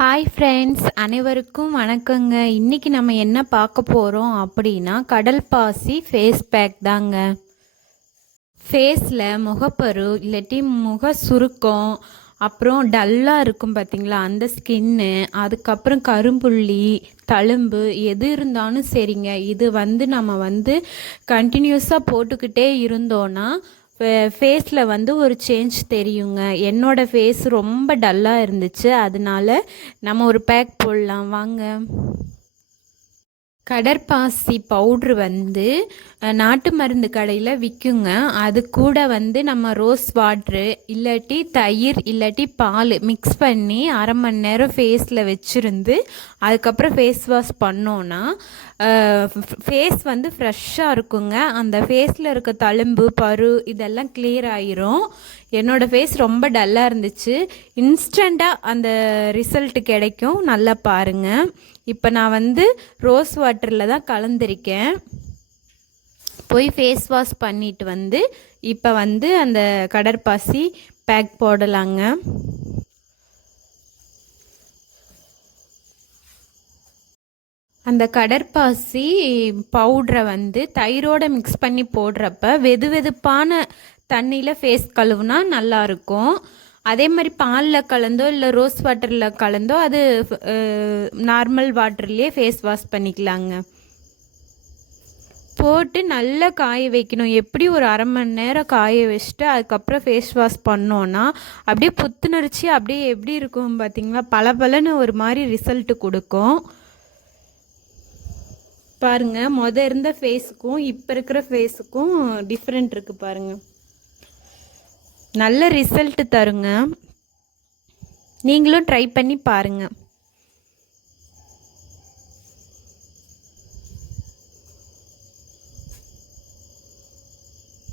Hi friends அனைவருக்கும் வணக்கங்க. இன்றைக்கி நம்ம என்ன பார்க்க போகிறோம் அப்படின்னா கடல் பாசி ஃபேஸ் பேக் தாங்க. ஃபேஸில் முகப்பரு இல்லாட்டி முக சுருக்கம் அப்புறம் டல்லாக இருக்கும் பார்த்தீங்களா அந்த ஸ்கின்னு அதுக்கப்புறம் கரும்புள்ளி தழும்பு எது இருந்தாலும் சரிங்க. இது வந்து நம்ம வந்து கண்டினியூஸாக போட்டுக்கிட்டே இருந்தோன்னா ஃபேஸில் வந்து ஒரு சேஞ்ச் தெரியுங்க. என்னோடய ஃபேஸ் ரொம்ப டல்லாக இருந்துச்சு. அதனால நம்ம ஒரு பேக் போடலாம். வாங்க. கடற்பாசி பவுட்ரு வந்து நாட்டு மருந்து கடையில் விற்குங்க அது கூட வந்து நம்ம ரோஸ் வாட்ரு இல்லாட்டி தயிர் இல்லாட்டி பால் மிக்ஸ் பண்ணி அரை மணி நேரம் ஃபேஸில் வச்சுருந்து அதுக்கப்புறம் ஃபேஸ் வாஷ் பண்ணோன்னா ஃபேஸ் வந்து ஃப்ரெஷ்ஷாக இருக்குங்க. அந்த ஃபேஸில் இருக்க தழும்பு பரு இதெல்லாம் கிளியர் ஆயிரும். என்னோடய ஃபேஸ் ரொம்ப டல்லாக இருந்துச்சு. இன்ஸ்டண்ட்டாக அந்த ரிசல்ட் கிடைக்கும். நல்லா பாருங்கள் இப்போ நான் வந்து ரோஸ் வாட்டரில் தான் கலந்துருக்கேன். போய் ஃபேஸ் வாஷ் பண்ணிட்டு வந்து இப்போ வந்து அந்த கடற்பாசி பேக் போடலாங்க. அந்த கடற்பாசி பவுட்ரை வந்து தயிரோடு மிக்ஸ் பண்ணி போடுறப்ப வெது வெதுப்பான தண்ணியில் ஃபேஸ் கழுவுனா நல்லாயிருக்கும் அதே மாதிரி பாலில் கலந்தோ இல்லை ரோஸ் வாட்டரில் கலந்தோ அது நார்மல் வாட்டர்லேயே ஃபேஸ் வாஷ் பண்ணிக்கலாங்க. போட்டு நல்லா காய வைக்கணும். எப்படி ஒரு அரை மணி நேரம் காய வச்சுட்டு அதுக்கப்புறம் ஃபேஸ் வாஷ் பண்ணோன்னா அப்படியே புத்துணர்ச்சி அப்படியே எப்படி இருக்கும் பார்த்தீங்களா? பல பலன்னு ஒரு மாதிரி ரிசல்ட்டு கொடுக்கும். பாருங்கள் மொதல் இருந்த ஃபேஸுக்கும் இப்போ இருக்கிற ஃபேஸுக்கும் டிஃப்ரெண்ட் இருக்குது பாருங்கள் நல்ல ரிசல்ட்டு தருங்க. நீங்களும் ட்ரை பண்ணி பாருங்கள்